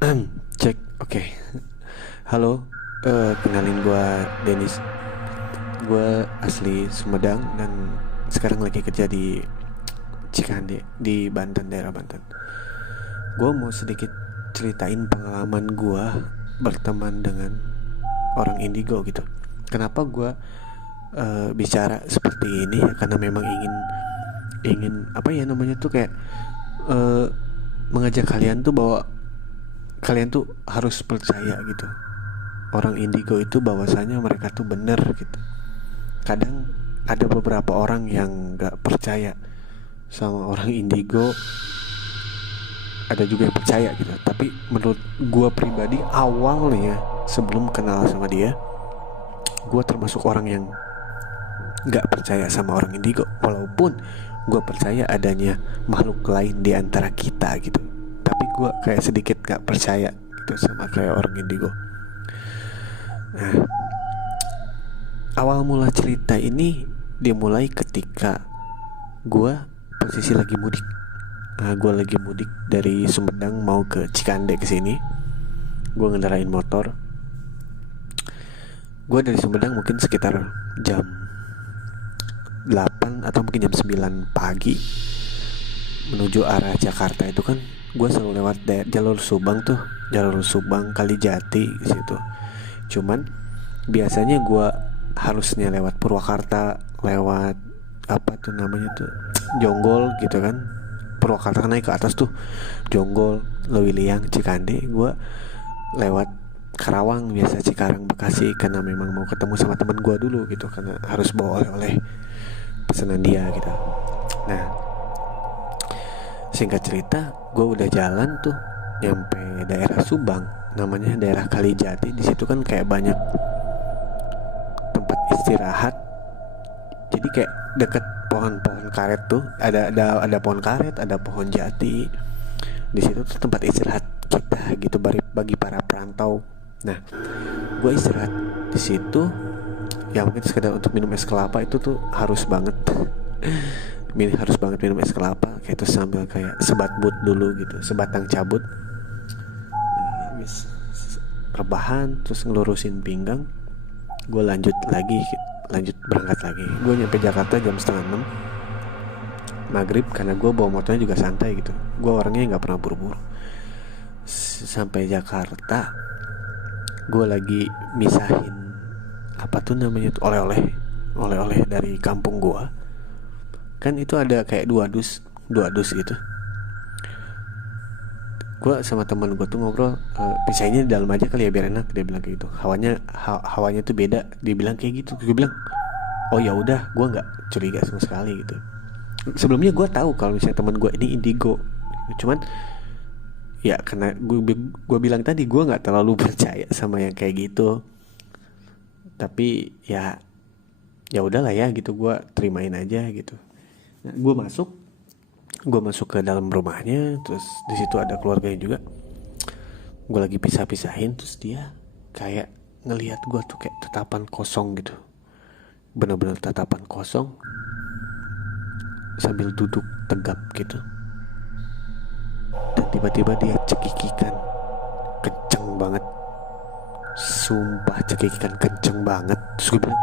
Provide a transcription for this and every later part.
Cek, oke. Halo, kenalin gue Denis. Gue asli Sumedang dan sekarang lagi kerja di Cikande di Banten, daerah Banten. Gue mau sedikit ceritain pengalaman gue berteman dengan orang indigo gitu. Kenapa gue bicara seperti ini? Ya, karena memang ingin ingin apa ya namanya tuh kayak eh, mengajak kalian tuh bahwa kalian tuh harus percaya gitu. Orang indigo itu bahwasanya mereka tuh bener gitu. Kadang ada beberapa orang yang nggak percaya sama orang indigo, ada juga yang percaya gitu. Tapi menurut gue pribadi awalnya sebelum kenal sama dia, gue termasuk orang yang nggak percaya sama orang indigo, walaupun gue percaya adanya makhluk lain di antara kita gitu. Tapi gue kayak sedikit nggak percaya gitu sama kayak orang indigo. Nah, awal mula cerita ini dimulai ketika gue posisi lagi mudik. Gue lagi mudik dari Sumedang mau ke Cikande ke sini. Gue ngendarain motor. Gue dari Sumedang mungkin sekitar jam 8 atau mungkin jam 9 pagi menuju arah Jakarta. Itu kan gue selalu lewat jalur Subang tuh, jalur Subang Kalijati di situ. Cuman biasanya gue harusnya lewat Purwakarta, lewat apa tuh namanya tuh, Jonggol gitu kan. Purwakarta kan naik ke atas tuh, Jonggol, Lewiliang, Cikande. Gue lewat Karawang biasa, Cikarang, Bekasi, karena memang mau ketemu sama teman gue dulu gitu, karena harus bawa oleh-oleh pesanan dia gitu. Nah, singkat cerita, gue udah jalan tuh nyampe daerah Subang, namanya daerah Kalijati. Di situ kan kayak banyak tempat istirahat. Jadi kayak deket pohon-pohon karet tuh, ada pohon karet, ada pohon jati. Di situ tuh tempat istirahat kita gitu, bagi para perantau. Nah, gue istirahat di situ. Ya mungkin sekedar untuk minum es kelapa itu tuh harus banget. Harus banget minum es kelapa. Kayak itu sambil kayak sebat but dulu gitu, sebatang cabut. Habis rebahan terus ngelurusin pinggang, gue lanjut berangkat lagi. Gue nyampe Jakarta jam setengah 6 maghrib, karena gue bawa motornya juga santai gitu. Gue orangnya nggak pernah buru-buru. Sampai Jakarta, gue lagi misahin apa tuh namanya tuh, oleh-oleh dari kampung gue. Kan itu ada kayak dua dus gitu. Gue sama teman gue tuh ngobrol, pisahinnya di dalam aja kali ya biar enak, dia bilang kayak gitu. Hawanya tuh beda, dia bilang kayak gitu. Gue bilang, oh ya udah, gue nggak curiga sama sekali gitu. Sebelumnya gue tahu kalau misalnya teman gue ini indigo, cuman ya karena gue bilang tadi gue nggak terlalu percaya sama yang kayak gitu. Tapi ya udahlah ya gitu, gue terimain aja gitu. Nah, gue masuk ke dalam rumahnya, terus di situ ada keluarganya juga. Gue lagi pisah-pisahin, terus dia kayak ngelihat gue tuh kayak tatapan kosong gitu, benar-benar tatapan kosong, sambil duduk tegap gitu. Dan tiba-tiba dia cekikikan kenceng banget, sumpah cekikikan kenceng banget. Terus gue bilang,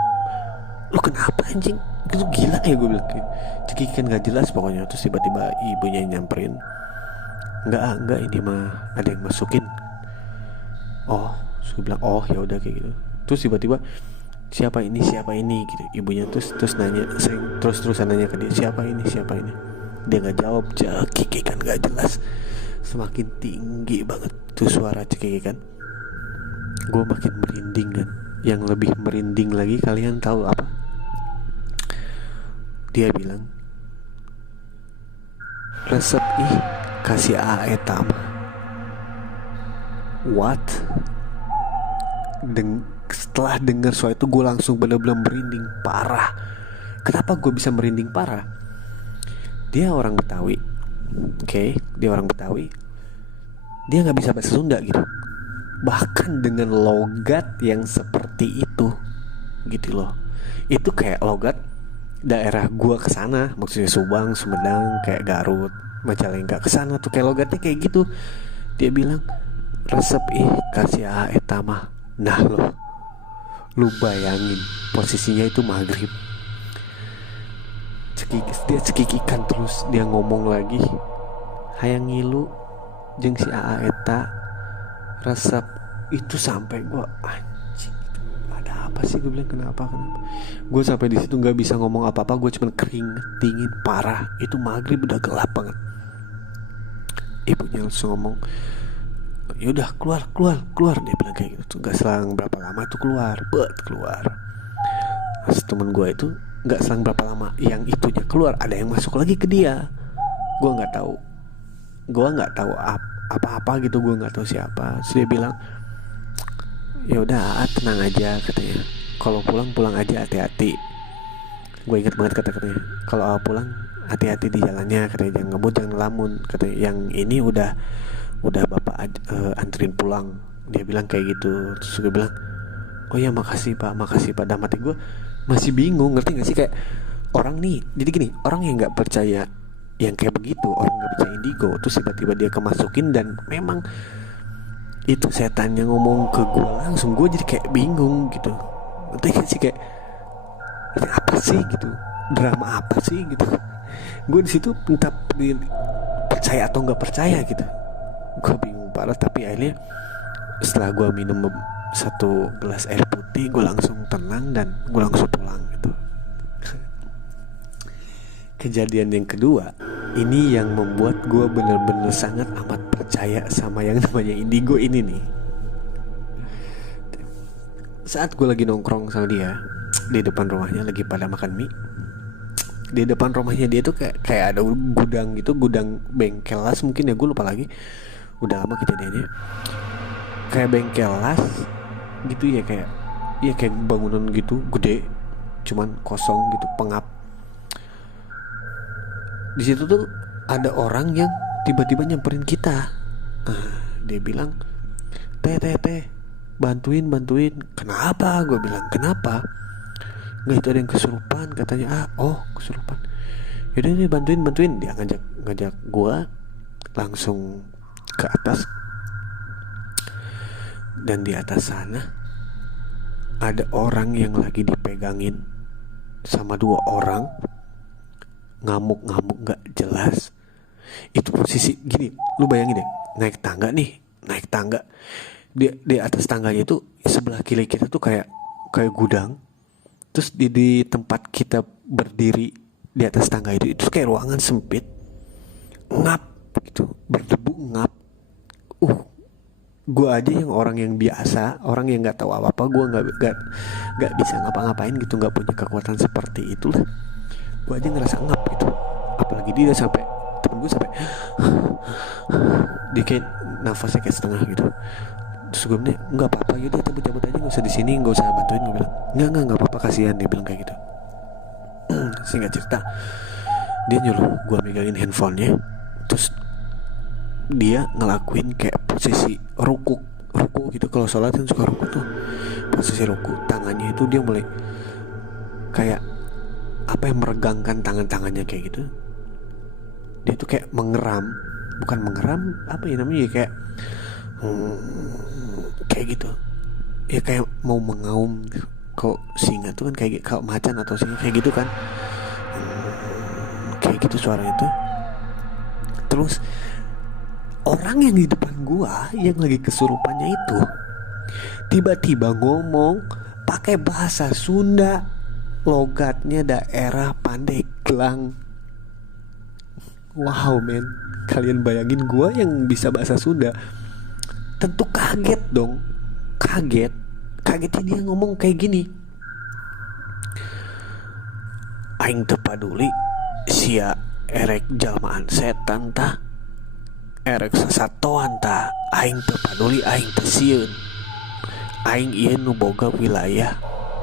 lu kenapa anjing, lu gila ya, gue bilang kayak cekikikan gak jelas pokoknya. Terus tiba-tiba ibunya nyamperin, enggak ini mah ada yang masukin. Oh, terus gue bilang oh ya udah kayak gitu. Terus tiba-tiba siapa ini gitu ibunya. Terus nanya, terus-terusan nanya ke dia, siapa ini. Dia nggak jawab, cekikikan gak jelas, semakin tinggi banget tuh suara cekikikan. Gue makin merinding kan. Yang lebih merinding lagi, kalian tahu apa? Dia bilang, resep kasih aeta mah. What? Setelah dengar suara itu, gue langsung bener-bener merinding parah. Kenapa gue bisa merinding parah? Dia orang Betawi, dia orang Betawi. Dia nggak bisa bahasa Sunda gitu, bahkan dengan logat yang seperti itu gitu loh. Itu kayak logat daerah gua kesana, maksudnya Subang, Sumedang, kayak Garut, Majalengka kesana tuh kayak logatnya kayak gitu. Dia bilang, resep kasih eta mah. Nah lu bayangin posisinya itu maghrib. Dia cekikikan terus, dia ngomong lagi hayang ngilu jeung si eta resep itu. Sampai gue anjing, ada apa sih, gue bilang kenapa gue sampai di situ nggak bisa ngomong apa-apa, gue cuma kering dingin parah. Itu maghrib udah gelap banget. Ibunya langsung ngomong, yaudah keluar, dia bilang kayak gitu. Nggak selang berapa lama tuh keluar. Terus temen gue itu nggak selang berapa lama yang itunya keluar, ada yang masuk lagi ke dia. Gue nggak tahu apa-apa gitu, gue nggak tahu siapa. Terus dia bilang, ya udah tenang aja katanya, kalau pulang aja hati-hati. Gue ingat banget kata-katanya, kalau pulang hati-hati di jalannya katanya, jangan ngebut, jangan ngelamun katanya, yang ini udah bapak anterin pulang, dia bilang kayak gitu. Terus gue bilang, oh ya makasih pak. Dalam hati gue masih bingung, ngerti gak sih, kayak orang nih, jadi gini, orang yang nggak percaya yang kayak begitu, orang nggak percaya indigo, terus tiba-tiba dia kemasukin dan memang itu setannya ngomong ke gue langsung, gue jadi kayak bingung gitu. Ngerti gak sih, kayak ini apa sih gitu, drama apa sih gitu. Gue di situ entah percaya atau nggak percaya gitu. Gue bingung parah, tapi akhirnya setelah gue minum 1 gelas air putih, gue langsung tenang dan gue langsung pulang gitu. Kejadian yang kedua ini yang membuat gue bener-bener sangat amat percaya sama yang namanya indigo ini nih. Saat gue lagi nongkrong sama dia di depan rumahnya, lagi pada makan mie. Di depan rumahnya dia tuh kayak ada gudang gitu, gudang bengkel las mungkin ya, gue lupa lagi, udah lama kejadiannya. Kayak bengkel las gitu ya, kayak bangunan gitu gede, cuman kosong gitu, pengap. Di situ tuh ada orang yang tiba-tiba nyamperin kita. Dia bilang, teh bantuin. Kenapa? Gue bilang kenapa? Nggak, itu ada yang kesurupan katanya. Kesurupan. Yaudah nih, bantuin. Dia ngajak gue langsung ke atas. Dan di atas sana ada orang yang lagi dipegangin sama 2 orang, ngamuk gak jelas. Itu posisi gini, lu bayangin deh, naik tangga. Di atas tangganya itu sebelah kiri kita tuh kayak gudang. Terus di tempat kita berdiri di atas tangga itu kayak ruangan sempit, ngap gitu, berdebu, ngap. Gue aja yang orang yang biasa, orang yang nggak tahu apa-apa, gue nggak bisa ngapa-ngapain gitu, nggak punya kekuatan seperti itulah. Gue aja ngerasa ngap gitu, apalagi dia sampai, temen gue sampai dia kayak nafasnya kayak setengah gitu. Terus gue bilang, nggak apa-apa, yaudah cabut aja, nggak usah di sini, nggak usah bantuin. Gue bilang nggak apa-apa, kasihan, dia bilang kayak gitu. Singkat cerita, dia nyuruh gue megangin handphonenya, terus dia ngelakuin kayak posisi ruku gitu. Kalau sholat kan suka ruku tuh, posisi ruku. Tangannya itu dia mulai kayak apa yang meregangkan tangannya kayak gitu. Dia tuh kayak bukan mengeram, apa ya namanya, kayak kayak gitu ya, kayak mau mengaum gitu. Kok singa tuh kan kayak kalau macan atau singa kayak gitu kan, kayak gitu suaranya tuh. Terus orang yang di depan gua yang lagi kesurupannya itu tiba-tiba ngomong pakai bahasa Sunda, logatnya daerah Pandeglang. Wow men, kalian bayangin gua yang bisa bahasa Sunda, tentu kaget dong. Kagetnya dia ngomong kayak gini, aing teu paduli sia erek jalmaan setan tah, erek sasatoan tah, aing teu paduli, aing teu sieun, aing ieu nu boga wilayah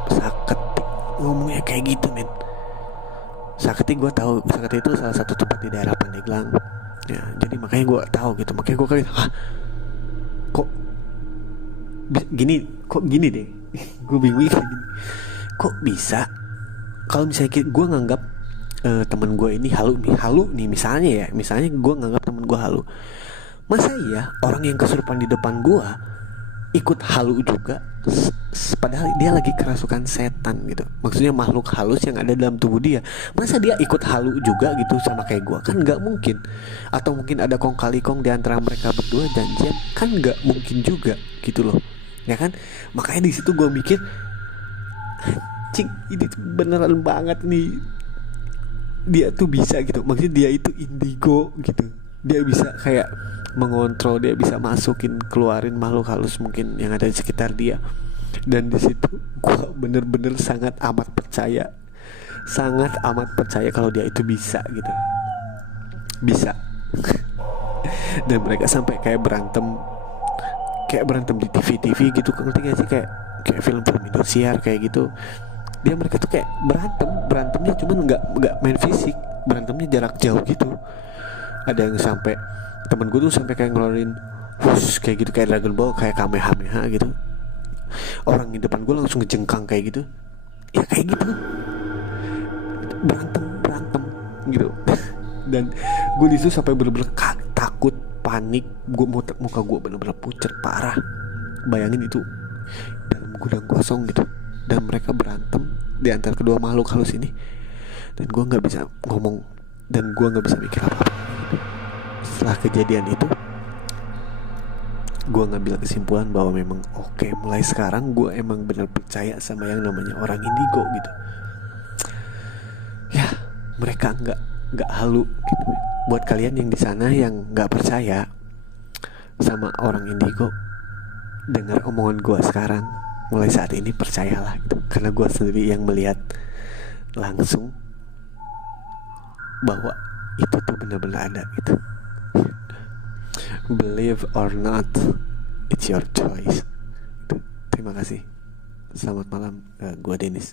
saketik. Ngomongnya kayak gitu men. Saketi gue tahu, Saketi itu salah satu tempat di daerah Pandeglang ya, jadi makanya gue tahu gitu. Makanya gue kaget, kok gini deh. Gue bingung kayak gini, kok bisa. Kalau misalnya gue nganggap teman gue ini halu nih misalnya gue nganggap teman gue halu, Masa iya orang yang kesurupan di depan gua ikut halu juga, padahal dia lagi kerasukan setan gitu. Maksudnya makhluk halus yang ada dalam tubuh dia. Masa dia ikut halu juga gitu sama kayak gua? Kan nggak mungkin. Atau mungkin ada kong kali kong di antara mereka berdua janjian? Kan nggak mungkin juga gitu loh. Ya kan? Makanya di situ gua mikir, anjing ini tuh beneran banget nih. Dia tuh bisa gitu. Maksudnya dia itu indigo gitu. Dia bisa kayak mengontrol, dia bisa masukin keluarin makhluk halus mungkin yang ada di sekitar dia. Dan di situ gue bener-bener sangat amat percaya, sangat amat percaya kalau dia itu bisa gitu, bisa. Dan mereka sampai kayak berantem di TV gitu, ngerti gak sih, kayak film-film Indosiar kayak gitu. Mereka tuh kayak berantemnya cuman nggak main fisik, berantemnya jarak jauh gitu. Ada yang sampai temen gue tuh sampai kayak ngeluarin wush kayak gitu, kayak Dragon Ball, kayak Kamehameha gitu. Orang di depan gue langsung ngejengkang kayak gitu. Ya kayak gitu, berantem gitu. Dan gue disitu sampai bener-bener takut, panik. Muka gue bener-bener pucat parah. Bayangin itu dalam gudang kosong gitu, dan mereka berantem di antara kedua makhluk halus ini. Dan gue nggak bisa ngomong, dan gue nggak bisa mikir apa-apa gitu. Setelah kejadian itu, gue ngambil kesimpulan bahwa memang oke, mulai sekarang gue emang bener percaya sama yang namanya orang indigo gitu. Ya, mereka nggak halu gitu. Buat kalian yang di sana yang nggak percaya sama orang indigo, dengar omongan gue sekarang, mulai saat ini percayalah gitu. Karena gue sendiri yang melihat langsung bahwa itu tuh benar-benar ada gitu. Believe or not, it's your choice. Terima kasih. Selamat malam, gue Dennis.